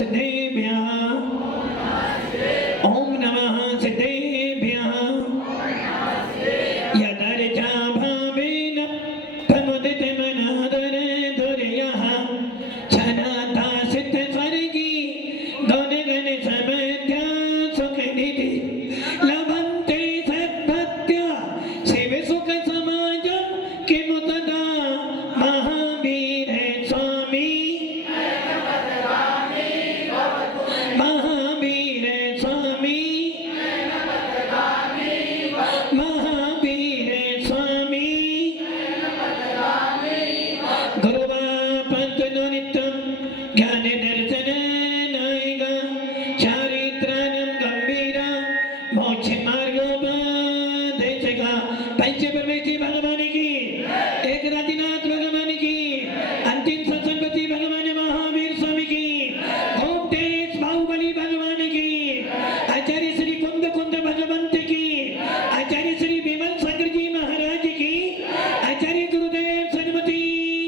सिद्धेभ्यः ओम नमः सिद्धेभ्यः यदर्चा भावेन प्रमुदित मनोदर दुर्यः छनाता सिद्ध स्वर्गी दोनगण समध्या सुखनिधि लभन्ते सद्भक्त्या शिव सुख समाजं किमुतदा महावीर स्वामी महावीर स्वामी महावीर स्वामी गुरुवापन्तु नित्यं ज्ञान दर्शन नायिका चारित्रानं गंभीरा मोक्ष मार्गोपदेशका पंच परमेश्वरी भगवान की एक राधिनाथ भगवान की अंतिम सत्संगति भगवान महावीर स्वामी की गोमतेज बाहुबली भगवान की आचार्य श्री कुंद कुंद भगवंत की आचार्य श्री विमल शंकर जी महाराज की आचार्य गुरुदेव सरस्वती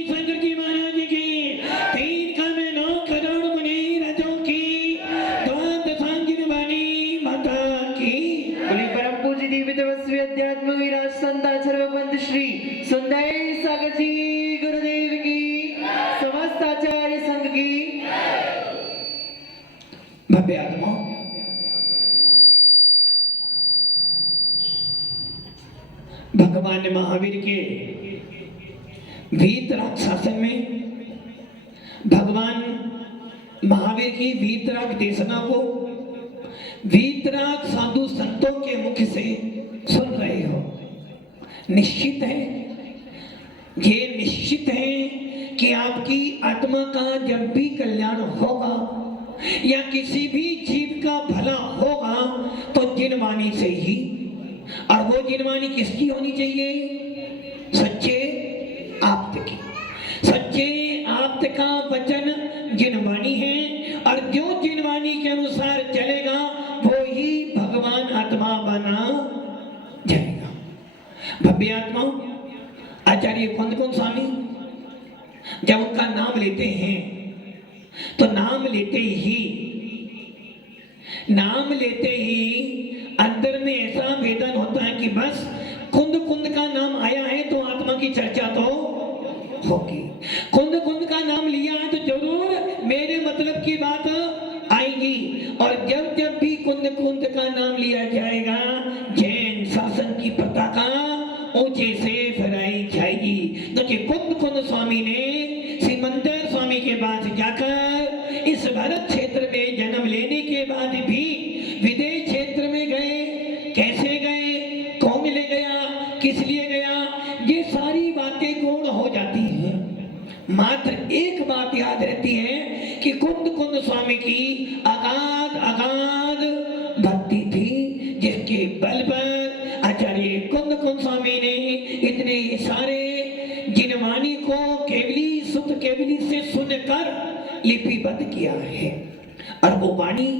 शंकर जी महाराज की 3 करोड़ 9 करोड़ मुनि राजों की द्वादश सांगिन वाणी माता की बोली परम पूज्य दिव्य तपस्वी अध्यात्म विराज संत सर्वपंथ श्री सुंदर सागर जी गुरुदेव की समस्त आचार्य संघ की भव्य आत्मा भगवान महावीर के वीतराग शासन में भगवान महावीर की वीतराग देशना को वीतराग साधु संतों के मुख से सुन रहे हो। निश्चित है, ये निश्चित है कि आपकी आत्मा का जब भी कल्याण होगा या किसी भी जीव का भला होगा तो जिनवाणी से ही। और वो जिनवाणी किसकी होनी चाहिए? सच्चे आप्त की। सच्चे आप्त का वचन जिनवाणी है और जो जिनवाणी के अनुसार चलेगा वो ही भगवान आत्मा बना जाएगा। भव्य आत्मा आचार्य कुंद कुंद स्वामी जब उनका नाम लेते हैं तो नाम लेते ही अंदर में ऐसा वेदन होता है कि बस कुंद कुंद का नाम आया है तो आत्मा की चर्चा तो होगी। कुंद कुंद का नाम लिया है तो जरूर मेरे मतलब की बात आएगी। और जब जब भी कुंद कुंद का नाम लिया जाएगा जैन शासन की पताका ऊंचे से फहराई जाएगी। तो कुंद कुंद स्वामी ने सिमंदर स्वामी के पास जाकर इस भारत क्षेत्र में जन्म लेने के बाद भी विदेश क्षेत्र में गए। कैसे गए, कौन ले गया, किस लिए गया, ये सारी बातें गौण हो जाती हैं। मात्र एक बात याद रहती है कि कुंद कुंद स्वामी की अगाध अगाध भक्ति थी, जिसके बल पर आचार्य कुंद कुंद स्वामी ने इतने सारे जिनवाणी को केवली सुत केवली से सुनकर लिपिबद्ध किया है। और वो वाणी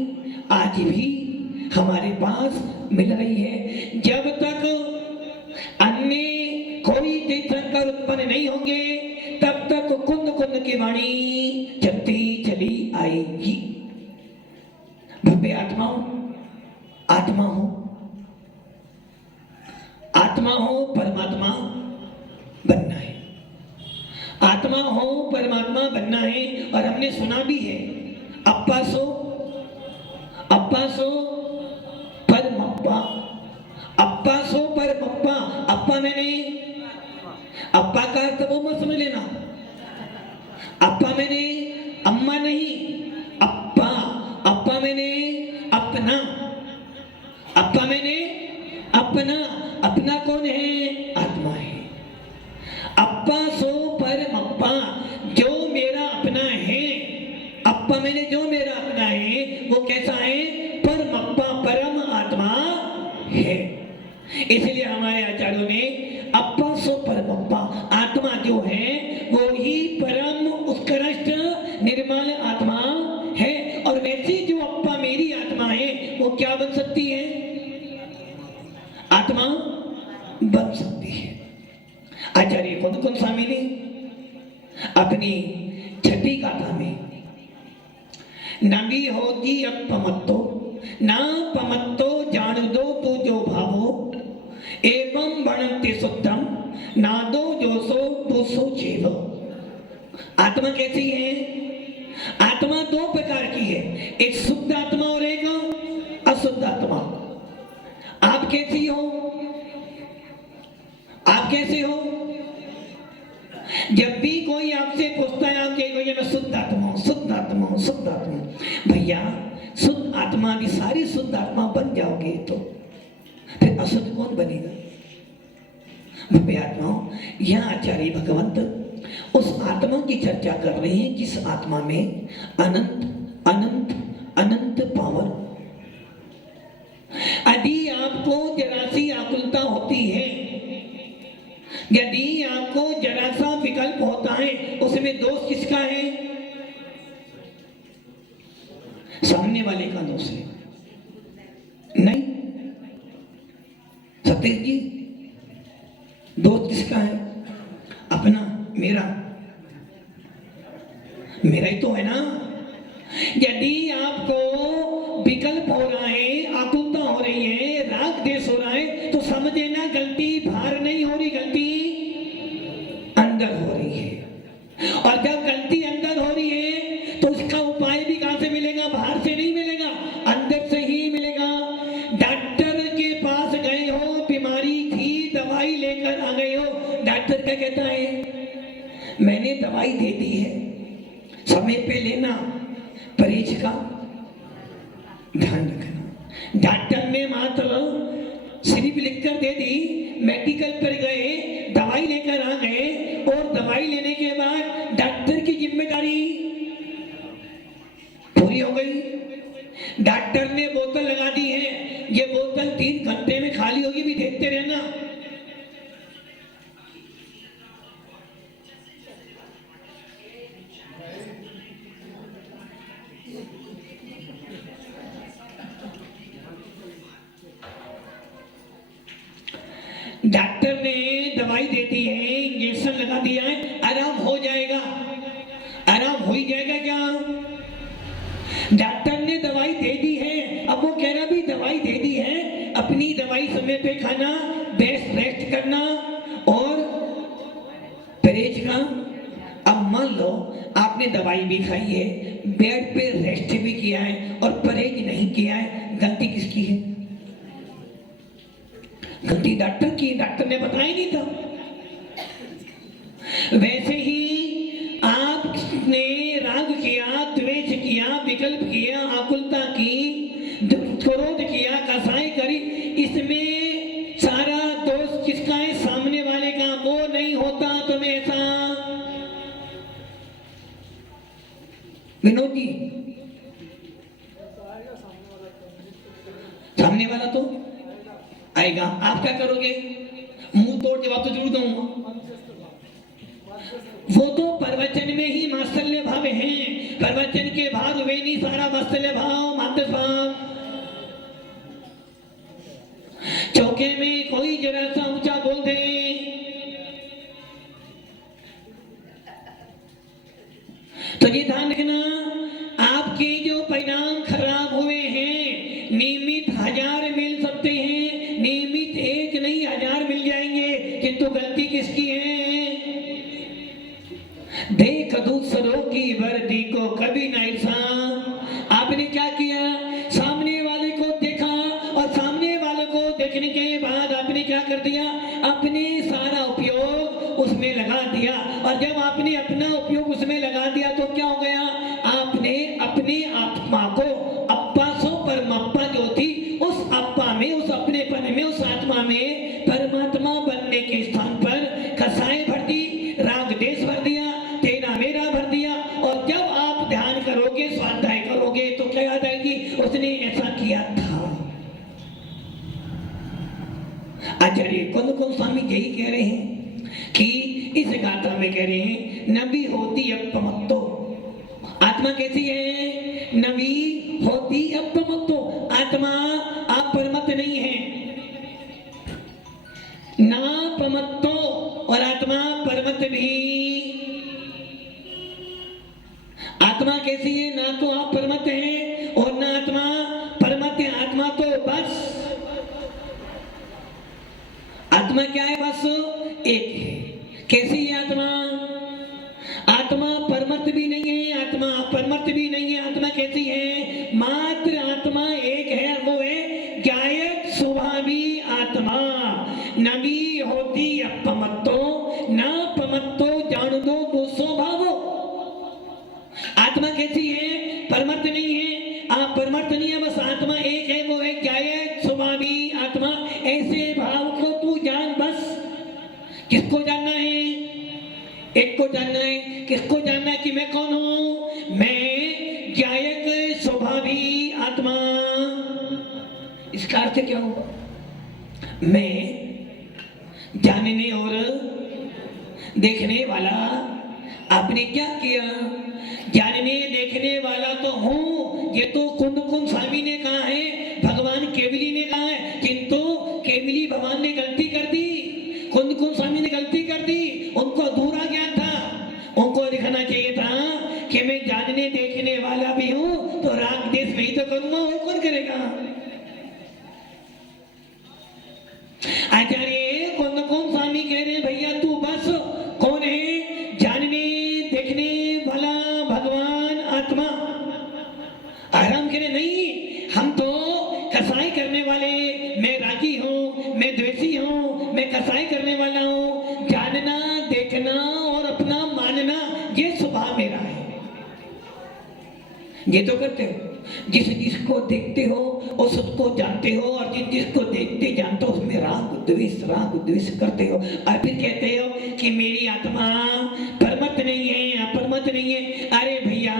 आज भी हमारे पास मिल रही है। जब तक अन्य कोई तीर्थंकर उत्पन्न नहीं होंगे तब तक कुंद कुंद की वाणी चलती चली आएगी। भव्य आत्माओं, आत्मा हो, आत्मा हो परमात्मा बनना है। आत्मा हो परमात्मा बनना है। और हमने सुना भी है अप्पा सो परमप्पा, अप्पा सो परमप्पा। अप्पा मैंने अप्पा का अर्थ वो मत समझ लेना। अप्पा मैंने अम्मा नहीं, अप्पा अप्पा मैंने अपना, अप्पा मैंने अपना। अपना कौन है? आत्मा है। अप्पा सो परमप्पा, जो मेरा अपना है। अप्पा मैंने जो मेरा अपना है वो कैसा है? परमप्पा, परम आत्मा है। इसलिए हमारे आचार्यों ने अप्पा सो परमप्पा, आत्मा जो है वो ही परम उत्कृष्ट निर्मल आत्मा है। और वैसी जो अप्पा मेरी आत्मा है वो क्या बन सकती है? आत्मा बन सकती है। आचार्य कुंद कुंद स्वामी ने अपनी छठी गाथा में नबी होती अपमत्तो, ना पमत्तो जान दो तू जो भावो, एवं बनते शुद्धम नादो जो सो तू सो जीवो। आत्मा कैसी है? आत्मा दो प्रकार की है, एक शुद्ध आत्मा और एक अशुद्ध आत्मा। आप कैसी हो? आप कैसे हो? जब भी कोई आपसे पूछता है आप कहेंगे मैं शुद्ध आत्मा हूं, शुद्ध आत्मा हूं, शुद्ध आत्मा हूं। भैया शुद्ध आत्मा की सारी शुद्ध आत्मा बन जाओगे तो फिर अशुद्ध कौन बनेगा? भव्य आत्माओं, यह आचार्य भगवंत उस आत्मा की चर्चा कर रहे हैं जिस आत्मा में अनंत अनंत अनंत पावर। यदि आपको जरा सी आकुलता होती है, यदि आपको जरा सा विकल्प होता है, उसमें दोष किसका है? सामने वाले का दोष है। नहीं सतीश जी, दोष किसका है? अपना, मेरा ही तो है ना। यदि आपको विकल्प हो रहा है, आकुलता हो रही है, राग देश हो रहा है, तो समझे ना गलती बाहर नहीं हो रही, गलती अंदर हो रही है। और जब गलती अंदर हो रही है तो उसका उपाय भी कहां से मिलेगा? बाहर से नहीं मिलेगा, अंदर से ही मिलेगा। डॉक्टर के पास गए हो, बीमारी थी, दवाई लेकर आ गए हो, डॉक्टर क्या कहता है? मैंने दवाई दे दी है, समय पे लेना, परहेज का ध्यान रखना। डॉक्टर ने मात्र सिर्फ लिखकर दे दी, मेडिकल पर गए, दवाई लेकर आ गए, और दवाई लेने के बाद डॉक्टर की जिम्मेदारी पूरी हो गई। डॉक्टर ने बोतल लगा दी है, ये बोतल 3 घंटे में खाली होगी, भी देखते रहना। डॉक्टर ने दवाई दे दी है, इंजेक्शन लगा दिया है, आराम हो जाएगा। आराम हो ही जाएगा क्या? डॉक्टर ने दवाई दे दी है, अब वो कह रहा भी दवाई दे दी है, अपनी दवाई समय पे खाना, बेस्ट रेस्ट करना और परहेज का। अब मान लो आपने दवाई भी खाई है, बेड पे रेस्ट भी किया है और परहेज नहीं किया है, गलती किसकी है? गलती डॉक्टर की, डॉक्टर ने बताया नहीं था। वैसे ही आपने राग किया, द्वेष किया, विकल्प किया, आकुलता की, क्रोध किया, कसाई करी, इसमें सारा दोष किसका है? सामने वाले का। वो नहीं होता तुम्हें ऐसा। विनोद जी, सामने वाला तो आएगा, आप क्या करोगे? मुंह तोड़ जवाब तो जरूर दूंगा। वो तो प्रवचन में ही मात्सल्य भाव हैं, प्रवचन के बाद वे नहीं सारा वात्सल्य भाव, मात्र भाव। चौके में कोई जरा सा ऊंचा बोल दे, तो ये ध्यान रखना, आपके जो परिणाम खराब हुए हैं, नियमित 1000 मिल सकते हैं, नियमित 1 नहीं 1000 मिल जाएंगे, किंतु गलती किसकी है? देख दूसरों की वर्दी को कभी ना ईर्षा। आपने क्या किया? सामने वाले को देखा और सामने वाले को देखने के बाद आपने क्या कर दिया? अपने सारा उपयोग उसमें लगा दिया, और जब आपने अपना उपयोग उसमें लगा दिया तो क्या हो गया? आपने अपने आत्मा को अप्पा सो परमात्मा जो थी, उस अप्पा में, उस अपनेपन में, उस आत्मा में परमात्मा बनने के स्थान पर कसाई भर दी, राग देश भर दिया, तेरा मेरा भर दिया। और जब आप ध्यान करोगे, स्वाध्याय करोगे, तो क्या याद आएगी? उसने ऐसा किया था। आचार्य कुंद गोस्वामी यही कह रहे हैं कि इस गाथा में कह रहे हैं, नबी होती अपमत्तो। आत्मा कैसी है? नबी होती अपमत्तो। आत्मा आप परमत नहीं है, ना प्रमत्तो, और आत्मा परमत भी। आत्मा कैसी कैसी है? ना तो आप परमत हैं और ना आत्मा परमत है। आत्मा तो बस, आत्मा क्या है? बस एक है। कैसी है आत्मा? आत्मा परमत भी नहीं है, आत्मा अपरमत भी नहीं है। आत्मा कैसी है? मात्र आत्मा एक है, वो है ज्ञायक स्वभावी आत्मा। नवी होती अपमत्तो ना पमत्तो जान दो वो स्वभावो। आत्मा कैसी है? परमत नहीं है, आप परमत नहीं है, बस आत्मा एक है, वो है ज्ञायक स्वभावी आत्मा। ऐसे भाव को तू जान बस। किसको जानना है? एक को जानना है। किसको जानना है? कि मैं कौन हूं? मैं ज्ञायक स्वभावी आत्मा। इसका अर्थ क्या हुआ? मैं जानने और देखने वाला। आपने क्या किया? जानने देखने वाला तो हूं, ये तो कुंद कुंद स्वामी ने कहा है, भगवान केवली ने कहा है, किंतु केवली भगवान ने गलती कर दी, कुंद कुंद स्वामी ने गलती कर दी। उनको अधूरा ज्ञान था, उनको दिखाना चाहिए था कि मैं जानने देखने वाला भी हूं, तो राग देश नहीं तो करूंगा, और कौन करेगा? आचार्य कुंद कुंद स्वामी कह रहे हैं भैया तू बस कौन है? जानने देखने वाला भगवान आत्मा। आराम कह रहे नहीं, हम तो कसाई करने वाले, मैं रागी हूं, मैं द्वेषी हूं, मैं कसाई करने वाला हूं। जानना देखना और अपना मानना ये स्वभाव मेरा है। ये तो करते हो, जिस जिसको देखते हो उस सबको जानते हो, और जिस जिसको देखते जानते हो उसमें राग द्वेष करते हो, और फिर कहते हो कि मेरी आत्मा परमत नहीं है, अपरमत नहीं है। अरे भैया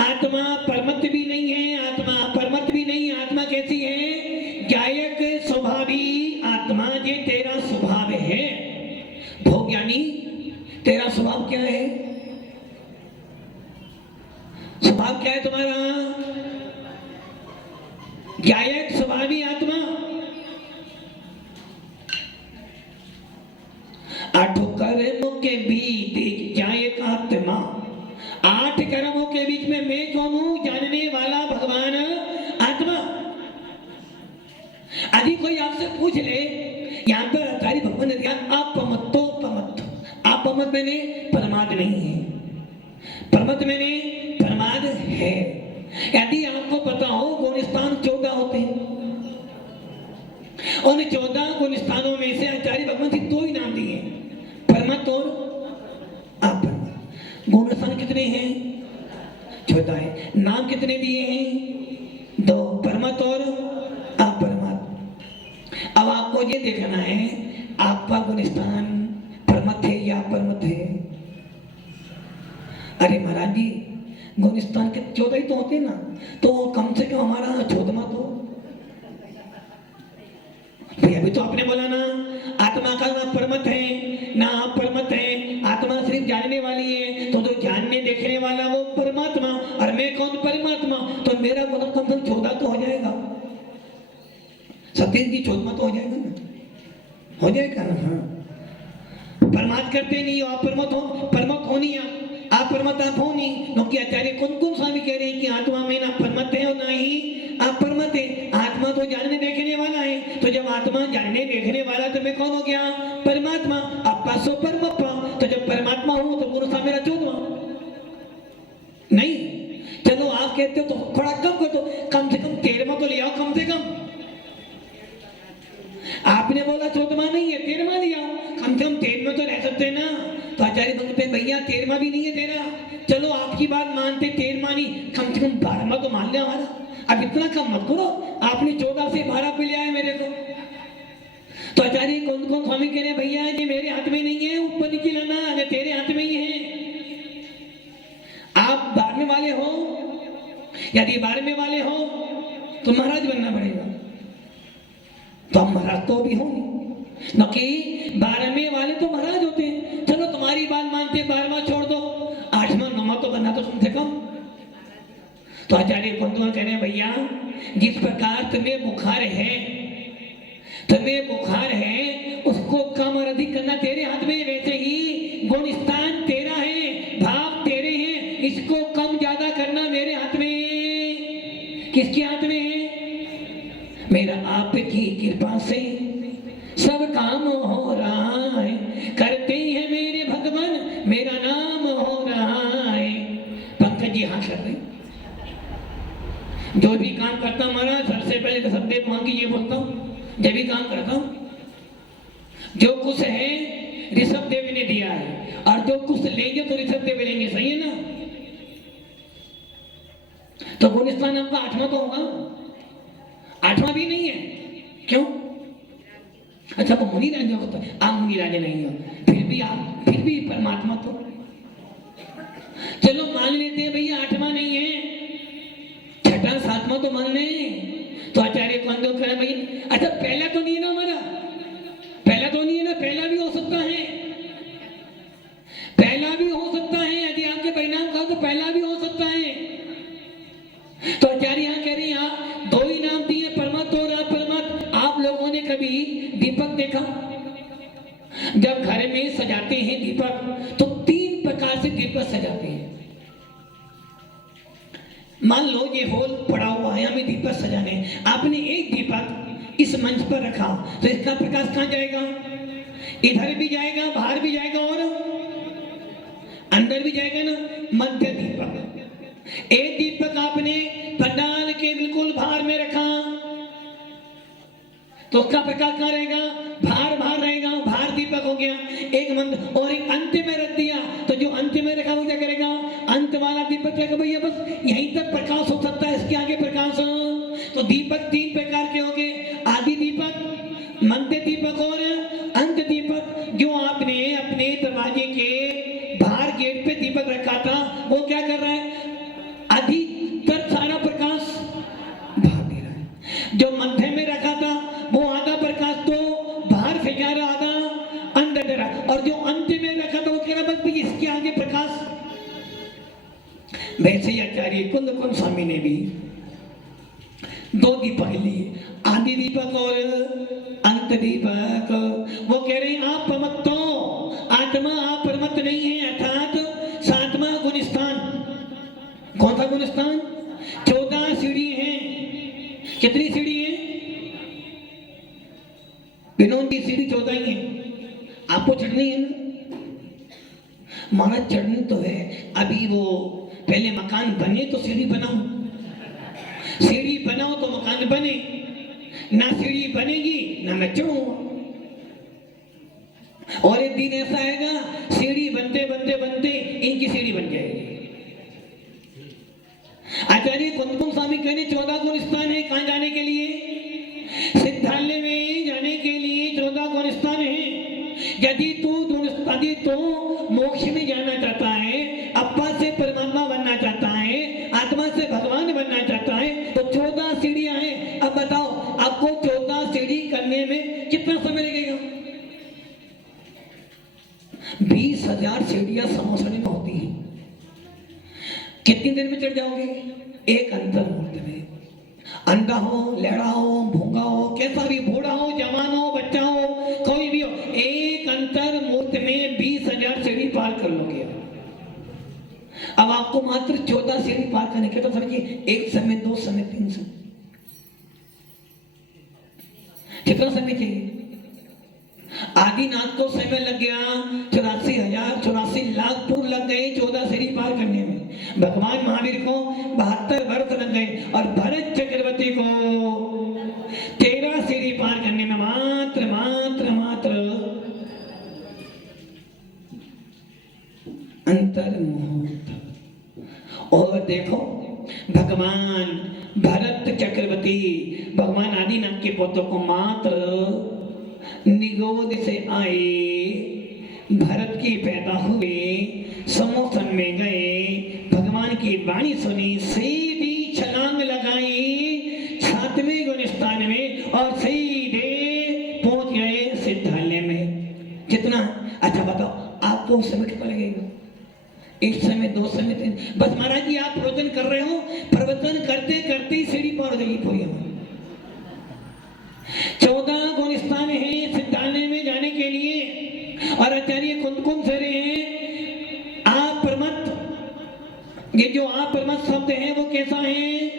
आत्मा परमत भी नहीं है, आत्मा अपरमत भी नहीं है। आत्मा कैसी है? ज्ञायक स्वभावी आत्मा। ये तेरा स्वभाव है भोग ज्ञानी। तेरा स्वभाव क्या है? स्वभाव क्या है तुम्हारा? ज्ञायक स्वभावी आत्मा। आठों कर्मों के बीच एक ज्ञायक आत्मा। 8 कर्मों के बीच में मैं कौन हूं? जानने वाला भगवान आत्मा। यदि कोई आपसे पूछ ले, यहां पर आचार्य भगवान ने दिया अपमत्तो पमत्तो। अपमत मैंने परमाद नहीं है, परमत मैंने परमाद है। यदि आपको पता हो गुण स्थान 14 होते हैं, उन 14 गुण स्थानों में से आचार्य भगवान से 2 ही नाम दिए, परमत और अपरमत। गुण स्थान कितने हैं? 14 है। नाम कितने दिए हैं? 2, परमत और अपरमत। अब आपको ये देखना है आपका गुण स्थान परमत है या अपरमत है। अरे महाराज जी गुण स्थान के 14 ही तो होते ना, तो कम से कम हमारा 14वां तो भैया। अभी तो आपने बोला ना आत्मा का ना परमत है ना अपरमत है, आत्मा सिर्फ जानने वाली है। तो जो जानने देखने वाला वो परमात्मा, और मैं कौन? परमात्मा। तो मेरा गुण कम से कम 14 तो हो जाएगा। सतीश जी 14वां तो हो जाएगा ना, हो जाएगा ना। हाँ परमात्मा करते नहीं हो, अपरमत हो, परमत हो नहीं आप परमत आप हो नहीं। क्योंकि आचार्य कुंद कुंद स्वामी कह रहे हैं कि आत्मा में ना परमत है और ना ही अपरमत है। आत्मा तो जानने देखने वाला है, तो जब आत्मा जानने देखने वाला तो मैं कौन हो गया? परमात्मा। अपा सो परमप्पा। तो जब परमात्मा हूं तो गुरु सा मेरा 14वां नहीं। चलो आप कहते हो तो थोड़ा कम कर दो, कम से कम 13वां तो ले आओ कम से कम। आपने बोला 14वां नहीं है, 13वां ले आओ, कम से कम 13वां तो रह सकते ना। तो आचार्य बोलते भैया 13वां भी नहीं है तेरा, चलो आपकी बात मानते 13वां नहीं, कम से कम 12वां तो मान ले हमारा। अब इतना कम मत करो, आपने 14 से 12 पे ले आए मेरे को। तो आचार्य कौन कौन स्वामी कह रहे हैं भैया ये मेरे हाथ में नहीं है ऊपर नीचे लाना, ये तेरे हाथ में ही है। आप 12वें वाले हो, यदि 12वें वाले हो तो महाराज बनना पड़ेगा। तो हम महाराज तो भी होंगे, क्योंकि 12वें वाले तो महाराज होते हैं। चलो तुम्हारी बात मानते 12वां छोड़ दो, 8वां 9वां तो बनना तो कम से कम। तो आचार्य कुंदन कह रहे हैं भैया जिस प्रकार तुम्हें बुखार है उसको कम और अधिक करना तेरे हाथ में, वैसे ही गुण स्थान तेरा है, भाव तेरे हैं, इसको कम ज्यादा करना मेरे किसके हाथ में है? मेरा आपकी कृपा से सब काम हो रहा है, करते ही है मेरे भगवान, मेरा नाम हो रहा है। पंकज जी हाँ कर रहे, जो भी काम करता हूं महाराज सबसे पहले तो सब देव मांगी ये बोलता हूँ, जब भी काम करता हूँ जो कुछ है ऋषभ देव ने दिया है, और जो कुछ लेंगे तो ऋषभ देव लेंगे, सही है ना? तो गुण स्थान आपका 8वां तो होगा, 8वां भी नहीं है, क्यों? अच्छा वो मुनि राजा होता है, आप मुनि राजा नहीं हो, फिर भी परमात्मा तो चलो मान लेते हैं भैया 8वां नहीं है, 6वां 7वां तो मान लें। तो आचार्य कौन दो कहे भैया, अच्छा पहला तो नहीं है ना हमारा, पहला तो नहीं है ना, पहला भी हो सकता है, पहला भी हो सकता है, यदि आपके परिणाम कहा तो पहला भी हो सकता है। तो आचार्य यहाँ कह रहे हैं यहाँ 2 ही नाम दिए, परमत और अपरमत। आप लोगों ने कभी दीपक देखा? जब घर में सजाते हैं दीपक तो 3 प्रकार से दीपक सजाते हैं। मान लो ये हॉल पड़ा हुआ है, हमें दीपक सजाने, आपने एक दीपक इस मंच पर रखा तो इसका प्रकाश कहां जाएगा? इधर भी जाएगा, बाहर भी जाएगा और अंदर भी जाएगा ना। मध्य दीपक, एक दीपक आपने पंडाल के बिल्कुल बाहर में रखा तो उसका प्रकाश कहां रहेगा? बाहर रहेगा, बाहर दीपक हो गया एक मंदिर। और एक अंत में रख दिया तो जो अंत में रखा वो क्या करेगा? अंत वाला दीपक क्या भैया बस यहीं तक प्रकाश हो सकता है, इसके आगे प्रकाश। तो दीपक 3 प्रकार के हो गए, आदि दीपक, मध्य दीपक और अंत दीपक। जो आपने अपने दरवाजे के बाहर गेट पे दीपक रखा था वो क्या कर रहा है? अधिकतर सारा प्रकाश बाहर दे रहा है। जो मध्य में रखा था वो आधा प्रकाश तो बाहर फेंका रहा, आधा अंदर दे रहा, और जो अंत में रखा था वो कह रहा बस इसके आगे प्रकाश। वैसे ही आचार्य कुंद स्वामी ने भी 2 दीपक लिए, आदि दीपक और अंत दीपक। वो कह रहे हैं आप प्रमत्त तो आत्मा आप प्रमत्त नहीं है, अर्थात 7वां गुण स्थान। कौन सा गुण स्थान? 14 सीढ़ी है। कितनी सीढ़ी है? विनोद की सीढ़ी 14 ही है। आपको चढ़नी है ना? महाराज चढ़नी तो है, अभी वो पहले मकान बने तो सीढ़ी बनाओ, सीढ़ी बनाओ तो मकान बने, ना सीढ़ी बनेगी ना मैं चढ़ूंगा। और एक दिन ऐसा आएगा सीढ़ी बनते बनते बनते इनकी सीढ़ी बन जाएगी। आचार्य कुंदकुम स्वामी कहने 14 गुण स्थान है। कहां जाने के लिए? सिद्धालय में जाने के लिए 14 गुण स्थान है। यदि तू मोक्ष में जाना चाहता है, अप्पा से परमात्मा बनना चाहता है, आत्मा से भगवान बनना चाहता है तो 14 सीढ़ियां हैं। अब बताओ आपको 14 सीढ़ी करने में कितना समय लगेगा? 20,000 सीढ़ियां समोसने में होती है। कितनी देर में चढ़ जाओगे? एक अंतर मुहूर्त में। अंधा हो, लैड़ा हो, भूंगा हो, कैसा भी, बूढ़ा हो, जवान हो, बच्चा हो, कोई भी हो, एक अंतर मुहूर्त में 20,000 सीढ़ी पार कर लोगे। अब आपको मात्र 14 सीढ़ी पार करने के तो समझिए 1 समय, 2 समय, 3 समय, कितना समय चाहिए? आदिनाथ को समय लग गया 84,000 लाख पूर्व लग गए 14 सीढ़ी पार करने में। भगवान महावीर को 72 वर्ष लग गए और भरत चक्रवर्ती को 13 सीढ़ी पार करने में मात्र अंतर मुहूर्त। और देखो भगवान भरत चक्रवर्ती, भगवान आदिनाथ के पुत्र को मात्र निगोद से आए, भरत के पैदा हुए, समोसन में गए, भगवान की वाणी सुनी, सीधी छलांग लगाई 7वें गुण स्थान में और सीधे पहुंच गए सिद्धालय में। कितना? अच्छा बताओ आपको उस समय कितना लगेगा? 1 समय, 2 समय, 3। बस महाराज जी आप प्रवचन कर रहे हो, प्रवचन करते करते ही सीढ़ी पार हो जाएगी पूरी हमारी। 14 गुण स्थान है सिद्धालय में जाने के लिए। और आचार्य कुंदकुम से रहे हैं आप प्रमत। ये जो आप प्रमत शब्द है वो कैसा है?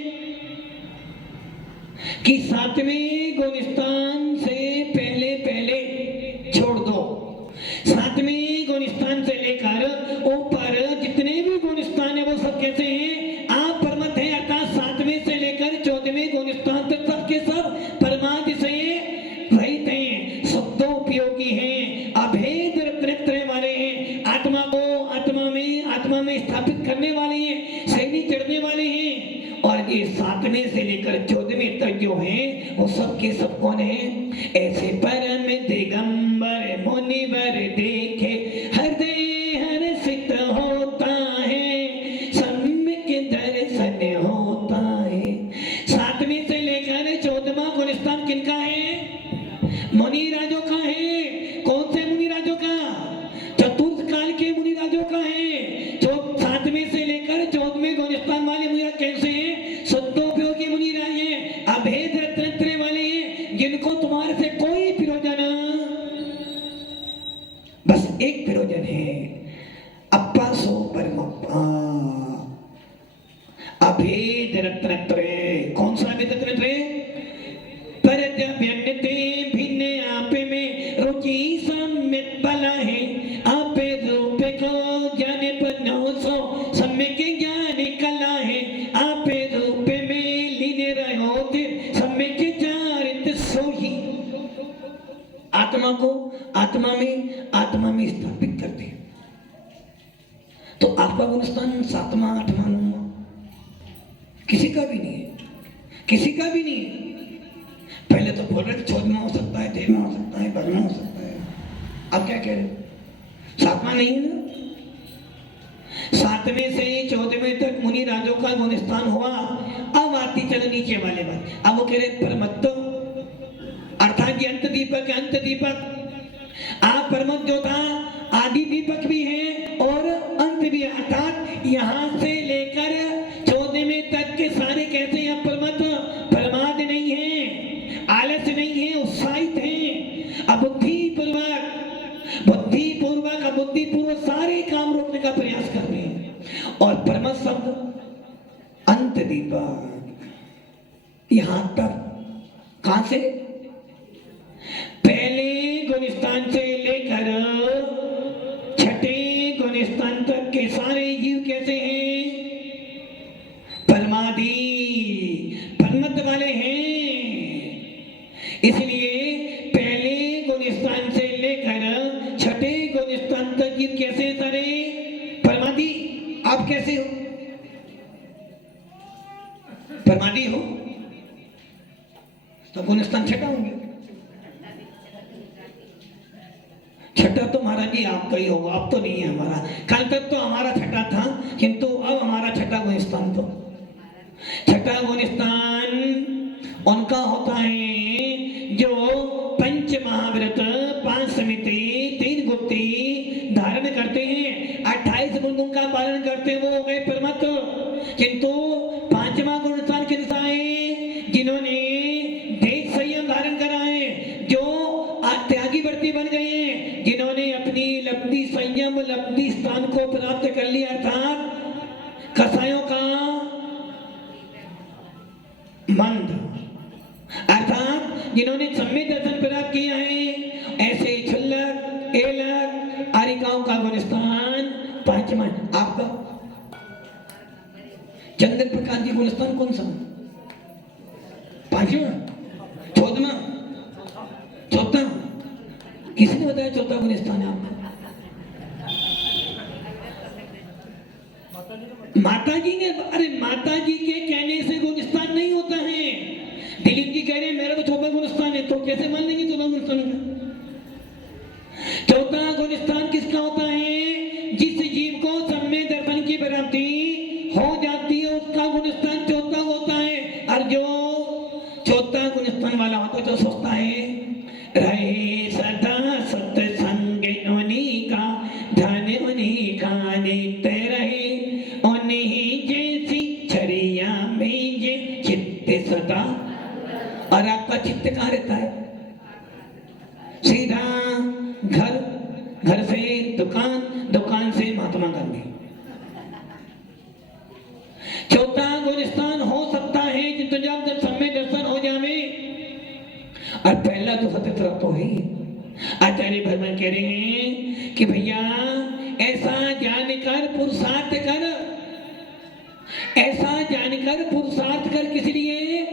कि सातवें गुणस्थान से पहले पहले छोड़ दो। सातवें गुणस्थान से लेकर ऊपर जितने भी गुणस्थान है वो सब कैसे हैं? आप परमत हैं, अर्थात सातवें से लेकर 14वें गुणस्थान तक सबके सब परमात्म से रहित हैं, शब्दोपयोगी हैं, अभेद रत्नत्रय वाले हैं, आत्मा को आत्मा में स्थापित करने वाले हैं, सैनी चढ़ने वाले हैं। और ये सातवें से लेकर 14वें तक जो हैं वो सब के सब कौन हैं? ऐसे परम दिगंबर मुनिवर देखे हृदय हर्षित होता है, सम्यक दर्शन होता है। सातवें से लेकर 14वां गुणस्थान किनका है? मुनि राजों का है। कौन से मुनि राजों का? चतुर्थ काल के मुनि राजों का है। सातवें से लेकर 14वें गुणस्थान वाले मुनि राज कैसे हैं? शुद्धोपयोगी मुनि राज हैं, अभेद रत्नत्रय वाले हैं, जिनको तुम्हारे से कोई प्रयोजन, बस एक प्रयोजन है, अप्पा सो परमप्पा, अभेद रत्नत्रय। कौन सा अभेद रत्नत्रय? परद्यव्यन्यते भिन्न आपे में रुचि सम्यक बला है, आपे रूप को जाने पर नौ सौ सम्यक ज्ञान कला है, आपे रूप में लीन रहो सम्यक चारित सोही। आत्मा को आत्मा में स्थापित करते हैं। तो आपका गुणस्थान 7वां 8वां 9वां किसी का भी नहीं है, किसी का भी नहीं है। पहले तो बोल रहे थे 14वां हो सकता है, 13वां हो सकता है, 12वां हो सकता है, अब क्या कह रहे हो? 7वां नहीं है ना। 7वें से 14वें तक मुनि राजों का गुणस्थान हुआ। अब आती चलो नीचे वाले बात। अब वो कह रहे परमत्व अर्थात ये अंत दीपक आप परमत जो था आदि दीपक भी है और अंत भी, अर्थात यहां से लेकर 14वें तक के सारे कैसे हैं? परमत प्रमाद नहीं है, आलस्य नहीं है, उत्साहित हैं, बुद्धिपूर्वक सारे काम रोकने का प्रयास कर रहे हैं। और परमत शब्द अंत दीपक, यहां तक कहां से? पहले गुणस्थान से लेकर 6ठे गुणस्थान तक के सारे जीव कैसे हैं? परमादि परमत वाले हैं। इसलिए पहले गुणस्थान से लेकर 6ठे गुणस्थान तक जीव कैसे सारे परमादि। आप कैसे हो? परमादि हो तो गुणस्थान 6ठा होंगे। 6ठा तो महाराज जी आपका ही होगा, अब तो नहीं है हमारा। कल तक तो हमारा 6ठा था, किंतु अब हमारा 6ठा गुणस्थान तो 6ठा गुणस्थान उनका होता है जो पंच महाव्रत, 5 समिति, 3 गुप्ती धारण करते हैं, 28 गुणों का पालन करते हैं, वो हो गए परमत। किंतु 5वां गुणस्थान किसका है? जिन्होंने देश संयम धारण करा है, जो त्यागी व्रती बन गए हैं, जिन्होंने अपनी लब्धि संयम लब्धि स्थान को प्राप्त कर लिया, अर्थात कसायों का मंद, अर्थात जिन्होंने सम्यक दर्शन प्राप्त किया है, ऐसे क्षुल्लक एलक आरिकाओं का गुणस्थान 5वां। आपका चंद्र प्रकाश जी गुणस्थान कौन सा? 5वां 14वां 4था? किसने बताया 4था गुणस्थान है आपका? माता जी ने। अरे माता जी के कहने से गुणस्थान नहीं होता है। दिलीप जी कह रहे हैं मेरा तो 4वां गुणस्थान है, तो कैसे मान लेंगे 4वां गुणस्थान का? 4था गुणस्थान किसका होता है? जिस जीव को सम्यक दर्शन की प्राप्ति हो जाती है उसका गुणस्थान 4था होता है। और जो 4था गुणस्थान वाला होता है तो सोचता है रहे सदा सत्संग उन्हीं का, धन उन्हीं का नित्य रहे, उन्हीं जैसी छरिया में जे चित्त सदा। और आपका चित्त कहाँ रहता है? सीधा घर से दुकान, दुकान से महात्मा गांधी। 4था गुणस्थान हो सकता है किंतु जब सम्यक दर्शन हो जाए आचार्य भगवान कह रहे हैं कि भैया ऐसा जानकर पुरुषार्थ कर, ऐसा जानकर पुरुषार्थ कर। किस लिए?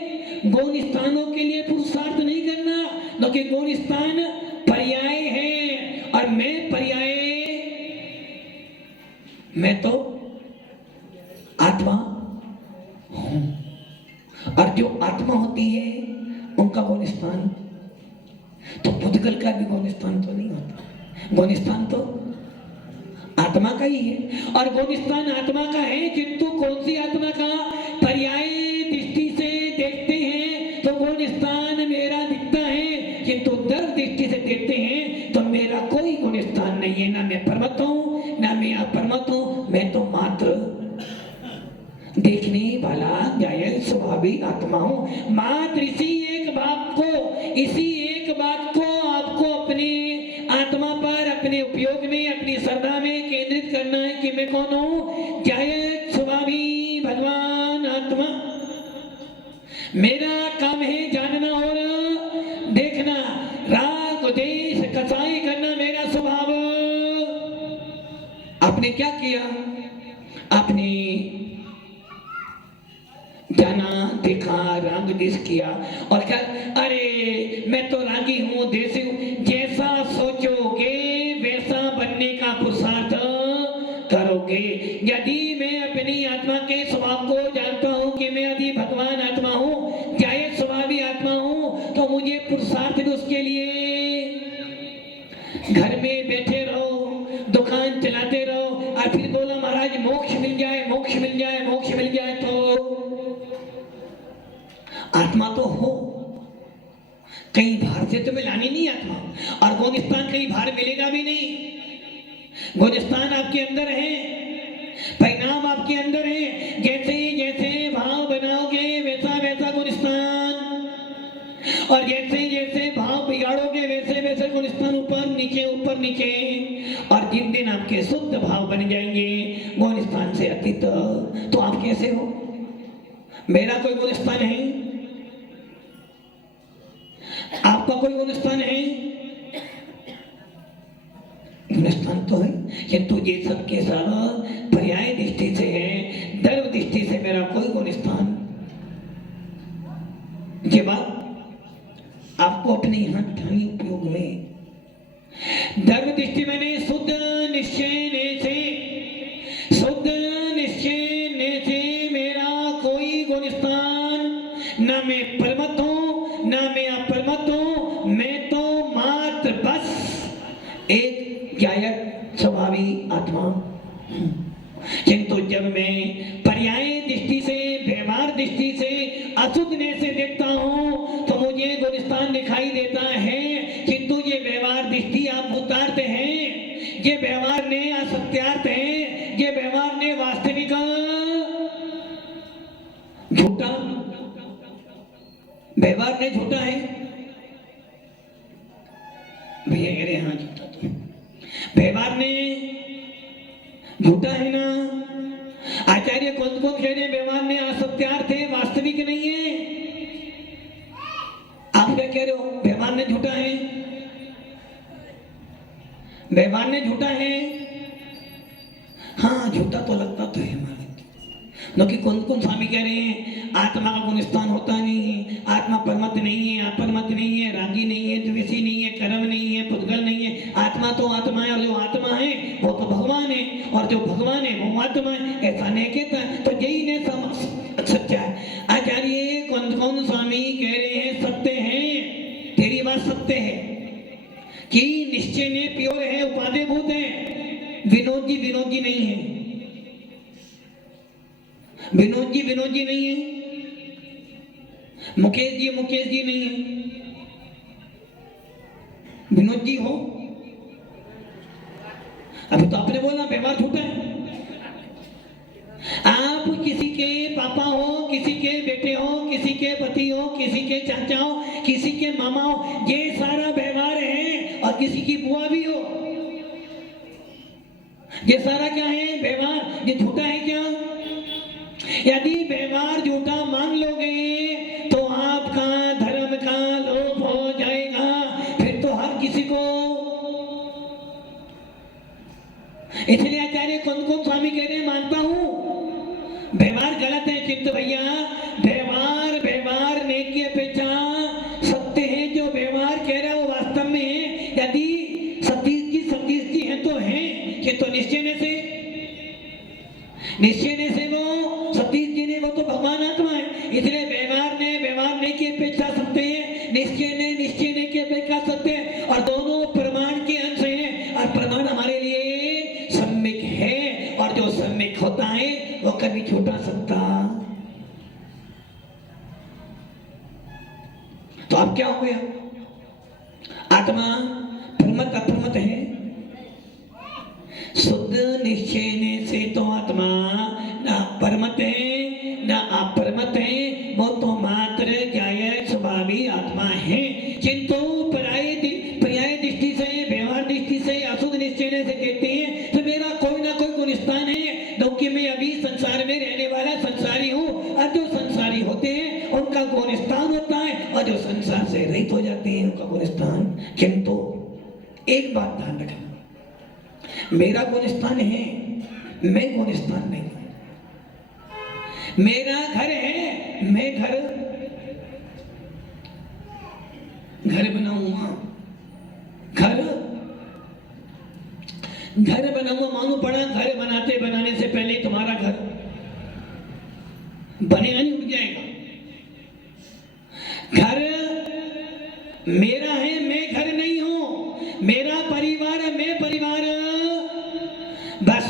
गौण स्थानों के लिए पुरुषार्थ नहीं करना, क्योंकि गौण स्थान पर्याय है और मैं पर्याय, मैं तो आत्मा हूं। और जो आत्मा होती है उनका गौण स्थान, तो पुद्गल का भी गौण स्थान तो नहीं होता। गौण स्थान तो आत्मा का ही है और गौण स्थान आत्मा का है, किंतु कौन सी आत्मा का? पर्याय दृष्टि से देखते हैं तो गौण स्थान मेरा दिखता है, किंतु दर्व दृष्टि से देखते हैं तो मेरा कोई गौण स्थान नहीं है। ना मैं परमत हूं, ना मैं अपरमत हूं, मैं तो मात्र देखने वाला जायल स्वभावी आत्मा हूं। मात्र इसी एक बात को, इसी एक बात को आपको अपने आत्मा पर, अपने उपयोग में, अपनी श्रद्धा में केंद्रित करना है कि मैं कौन हूं? जायल स्वभावी भगवान आत्मा। मेरा काम है जानना और देखना, राग द्वेष कसाई करना मेरा स्वभाव। आपने क्या किया? आपने जाना, देखा, राग द्वेष किया और क्या? अरे मैं तो रागी हूं, देसी हूं। जैसा सोचोगे वैसा बनने का पुरुषार्थ करोगे। यदि मैं अपनी आत्मा के स्वभाव को जानता हूं कि मैं यदि भगवान आत्मा हूं, जायज स्वभावी आत्मा हूं, तो मुझे पुरुषार्थ भी उसके लिए घर में बैठे रहो, दुकान चलाते रहो और फिर बोला महाराज मोक्ष मिल जाए, मोक्ष मिल जाए, मोक्ष मिल जाए। तो आत्मा तो हो, कहीं बाहर से तुम्हें लानी नहीं आत्मा, और गौण स्थान कहीं बाहर मिलेगा भी नहीं। गौण स्थान आपके अंदर है, परिणाम आपके अंदर है। जैसे जैसे भाव बनाओगे वैसा वैसा गौण स्थान, और जैसे जैसे भाव बिगाड़ोगे वैसे वैसे गौण स्थान ऊपर नीचे, ऊपर नीचे। और जिन दिन आपके शुद्ध भाव बन जाएंगे गौण स्थान से अतीत, तो आप कैसे हो? मेरा कोई गौण स्थान है? आपका कोई गौण स्थान है? गौण स्थान तो है, किंतु ये सब के सब पर्याय दृष्टि से है, दर्व दृष्टि से मेरा कोई गौण स्थान। ये बात आपको अपने यहां बिठानी उपयोग में। दर्व दृष्टि मैंने शुद्ध निश्चय से, शुद्ध निश्चय से मेरा कोई गौण स्थान, न मैं परमत हूं, न मैं अपरमत हूं, मैं तो मात्र बस एक ज्ञायक स्वभावी आत्मा हूं। किंतु जब मैं पर्याय दृष्टि से, व्यवहार दृष्टि से, अशुद्धने से देखता हूं तो मुझे गौण स्थान दिखाई देता है, किंतु ये व्यवहार दृष्टि आप भूतार्थ है, ये व्यवहार ने असत्यार्थ है, ये व्यवहार ने वास्तविक झूठा, व्यवहार ने झूठा है। भैया कह रहे हाँ झूठा तो व्यवहार ने झूठा है ना। आचार्य कौन कौन कह रहे हैं व्यवहार ने असत्यार्थ है, वास्तविक नहीं है। आप क्या कह रहे हो? व्यवहार ने झूठा है, व्यवहार ने झूठा है। हाँ झूठा तो लगता तो है हमारे, क्योंकि कौन कौन स्वामी कह रहे हैं आत्मा का गुण स्थान होता नहीं है, आत्मा परमत नहीं है, अपरमत नहीं है, रागी नहीं है, द्वेषी नहीं है, कर्म नहीं है, पुद्गल नहीं है। आत्मा तो आत्मा है और जो आत्मा है वो तो भगवान है, और जो भगवान है वो आत्मा है, ऐसा नहीं कहता। तो यही ने सच्चा है। आचार्य कौन कौन स्वामी कह रहे हैं सत्य है, तेरी बात सत्य है कि निश्चय ने प्योर है, उपादेय भूत है। विनोद जी नहीं है, विनोद जी नहीं है, मुकेश जी नहीं है। विनोद जी हो, अभी तो आपने बोला व्यवहार झूठा है। आप किसी के पापा हो, किसी के बेटे हो, किसी के पति हो, किसी के चाचा हो, किसी के मामा हो, ये सारा व्यवहार है। और किसी की बुआ भी हो, ये सारा क्या है? व्यवहार। ये झूठा है क्या? यदि व्यवहार झूठा मान लोगे तो आपका धर्म का लोप हो जाएगा। फिर तो हर किसी को चित्त भैया व्यवहार व्यवहार ने की अपेक्षा सत्य है। जो व्यवहार कह रहा है वो वास्तव में है। यदि सतीश जी है तो है कि तो निश्चय से वो सतीश जी ने वो तो भगवान आत्मा है। इसलिए व्यवहार ने की अपेक्षा सत्य है, निश्चय ने की अपेक्षा सत्य है, और दोनों प्रमाण के अंश हैं। और प्रमाण हमारे लिए सम्यक है, और जो सम्यक होता है वो कभी छूटा सकता। तो अब क्या हो गया? आत्मा प्रमत अप्रमत है। शुद्ध निश्चय से तो आत्मा ना परमत है ना अप्रमत है, वो तो मात्र ज्ञेय स्वभावी आत्मा है। किंतु पर्याय दृष्टि से, व्यवहार दृष्टि से, अशुद्ध निश्चय से कहते हैं तो मेरा कोई ना कोई गुण स्थान है, क्योंकि मैं अभी संसार में रहने वाला संसारी हूँ। और जो संसारी होते हैं उनका गुण स्थान होता है, और जो संसार से रहित हो जाते हैं उनका गुण स्थान। किंतु एक बात ध्यान रखना, मेरा गुण स्थान है, मैं गुण स्थान नहीं। मेरा घर है, मैं घर बनाऊंगा, घर बनाऊंगा। मालूम पड़ा घर बनाने से पहले तुम्हारा घर बनेगा नहीं, उठ जाएगा। घर मेरा है, मैं घर नहीं हूं। मेरा परिवार है, मैं परिवार। बस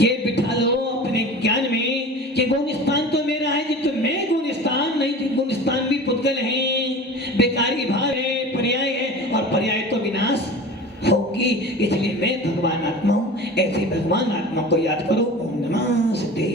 ये बिठा लो अपने ज्ञान में कि गुण स्थान तो मेरा है, कि मैं गुण स्थान नहीं। गुण स्थान भी पुद्गल है, बेकारी भाव है, पर्याय है, और पर्याय तो विनाश होगी। इसलिए मैं भगवान आत्मा हूं। ऐसे भगवान आत्मा को याद करो। ओम नमः सिद्धे।